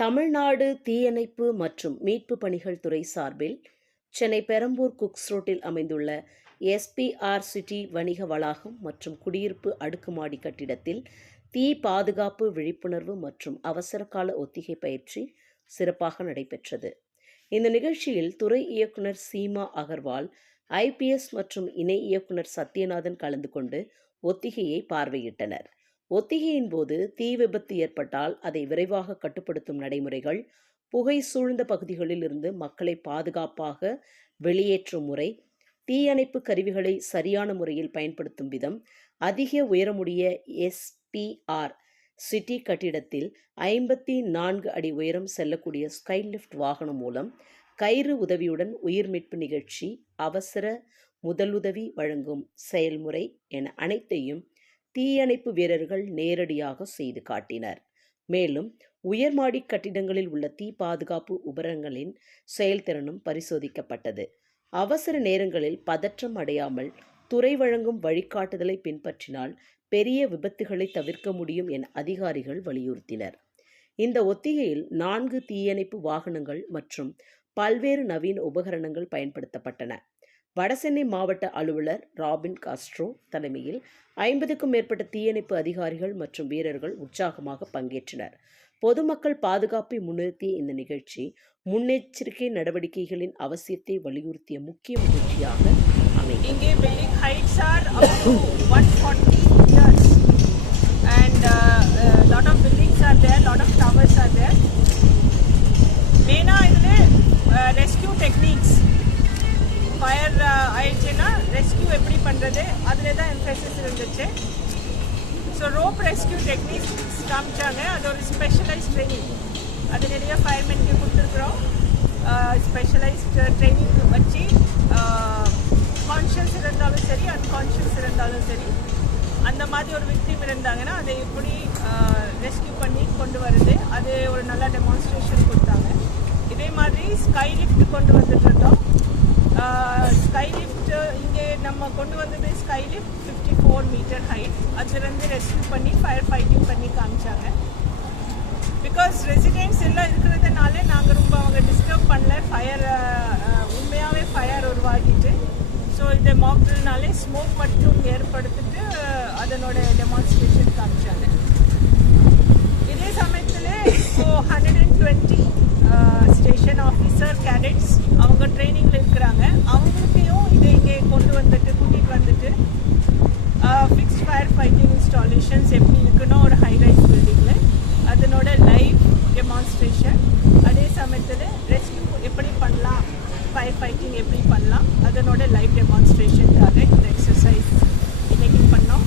தமிழ்நாடு தீயணைப்பு மற்றும் மீட்பு பணிகள் துறை சார்பில் சென்னை பெரம்பூர் குக்ஸ் ரோட்டில் அமைந்துள்ள எஸ்பிஆர் சிட்டி வணிக வளாகம் மற்றும் குடியிருப்பு அடுக்குமாடி கட்டிடத்தில் தீ பாதுகாப்பு விழிப்புணர்வு மற்றும் அவசரகால ஒத்திகை பயிற்சி சிறப்பாக நடைபெற்றது. இந்த நிகழ்ச்சியில் துறை இயக்குனர் சீமா அகர்வால், IPS மற்றும் இணை இயக்குனர் சத்யநாதன் கலந்து கொண்டு ஒத்திகையை பார்வையிட்டனர். ஒத்திகையின் போது தீ விபத்து ஏற்பட்டால் அதை விரைவாக கட்டுப்படுத்தும் நடைமுறைகள், புகை சூழ்ந்த பகுதிகளில் இருந்து மக்களை பாதுகாப்பாக வெளியேற்றும் முறை, தீயணைப்பு கருவிகளை சரியான முறையில் பயன்படுத்தும் விதம், அதிக உயரமுடைய SPR சிட்டி கட்டிடத்தில் 54 அடி உயரம் செல்லக்கூடிய ஸ்கைலிஃப்ட் வாகனம் மூலம் கயிறு உதவியுடன் உயிர் மீட்பு நிகழ்ச்சி, அவசர முதலுதவி வழங்கும் செயல்முறை என அனைத்தையும் தீயணைப்பு வீரர்கள் நேரடியாக செய்து காட்டினர். மேலும் உயர்மாடி கட்டிடங்களில் உள்ள தீ பாதுகாப்பு உபகரணங்களின் செயல்திறனும் பரிசோதிக்கப்பட்டது. அவசர நேரங்களில் பதற்றம் அடையாமல் துறை வழங்கும் வழிகாட்டுதலை பின்பற்றினால் பெரிய விபத்துகளை தவிர்க்க முடியும் என அதிகாரிகள் வலியுறுத்தினர். இந்த ஒத்திகையில் 4 தீயணைப்பு வாகனங்கள் மற்றும் பல்வேறு நவீன உபகரணங்கள் பயன்படுத்தப்பட்டன. வடசென்னை மாவட்ட அலுவலர் ராபின் காஸ்ட்ரோ தலைமையில் 50க்கும் மேற்பட்ட தீயணைப்பு அதிகாரிகள் மற்றும் வீரர்கள் உற்சாகமாக பங்கேற்றனர். பொதுமக்கள் பாதுகாப்பை முன்னிறுத்திய இந்த நிகழ்ச்சி முன்னெச்சரிக்கை நடவடிக்கைகளின் அவசியத்தை வலியுறுத்திய முக்கிய நிகழ்ச்சியாக அமைந்தது. இங்கே building heights are up to 140 meters and lot of buildings are there, lot of towers are there. மெயினா இதில் ரெஸ்கியூ டெக்னிக்ஸ், ஃபயர் ஆயிடுச்சுன்னா ரெஸ்கியூ எப்படி பண்ணுறது அதில் தான் எம்ஃபசிஸ் இருந்துச்சு. ஸோ ரோப் ரெஸ்கியூ டெக்னிக்ஸ் காமிச்சாங்க. அது ஒரு ஸ்பெஷலைஸ்ட் ட்ரைனிங், அது நிறைய ஃபயர்மேனுக்கு கொடுத்துருக்குறோம். ஸ்பெஷலைஸ்ட் ட்ரைனிங் வச்சு கான்ஷியஸ் இருந்தாலும் சரி, அன்கான்ஷியஸ் இருந்தாலும் சரி, அந்த மாதிரி ஒரு விக்டிம் இருந்தாங்கன்னா அதை எப்படி ரெஸ்கியூ பண்ணி கொண்டு வருது, அது ஒரு நல்ல டெமான்ஸ்ட்ரேஷன் கொடுத்தாங்க. இதே மாதிரி ஸ்கை லிஃப்ட் கொண்டு வந்துட்டு இருந்தோம். ஸ்கை லிஃப்ட் இங்கே நம்ம கொண்டு வந்தது ஸ்கை லிஃப்ட் 54 மீட்டர் ஹைட். அதுலேருந்து ரெஸ்கியூ பண்ணி ஃபயர் ஃபைட்டிங் பண்ணி காமிச்சாங்க. பிகாஸ் ரெசிடென்ட்ஸ் எல்லாம் இருக்கிறதுனால நாங்கள் ரொம்ப அவங்க டிஸ்டர்ப் பண்ணல. ஃபயர் உண்மையாகவே ஃபயர் உருவாகிட்டு, ஸோ இந்த மாக்ட்ரில்னாலே ஸ்மோக் மட்டும் ஏற்படுத்திட்டு அதனோட டெமான்ஸ்ட்ரேஷன் காமிச்சாங்க. இதே சமயத்தில் இப்போது 120 ஸ்டேஷன் ஆஃபீஸர் கேடட்ஸ் அவங்க ட்ரைனிங்கில் இருக்கிறாங்க. அவங்களுக்கையும் இதை இங்கே கொண்டு வந்துட்டு கூட்டிகிட்டு வந்துட்டு ஃபிக்ஸ்ட் ஃபயர் ஃபைட்டிங் இன்ஸ்டாலேஷன்ஸ் எப்படி இருக்குன்னா ஒரு ஹைரைஸ் பில்டிங்கில் அதனோட லைவ் டெமான்ஸ்ட்ரேஷன், அதே சமயத்தில் ரெஸ்கியூ எப்படி பண்ணலாம், ஃபயர் ஃபைட்டிங் எப்படி பண்ணலாம் அதனோட லைவ் டெமான்ஸ்ட்ரேஷனுக்காக இந்த எக்ஸசைஸ் இன்றைக்கி பண்ணோம்.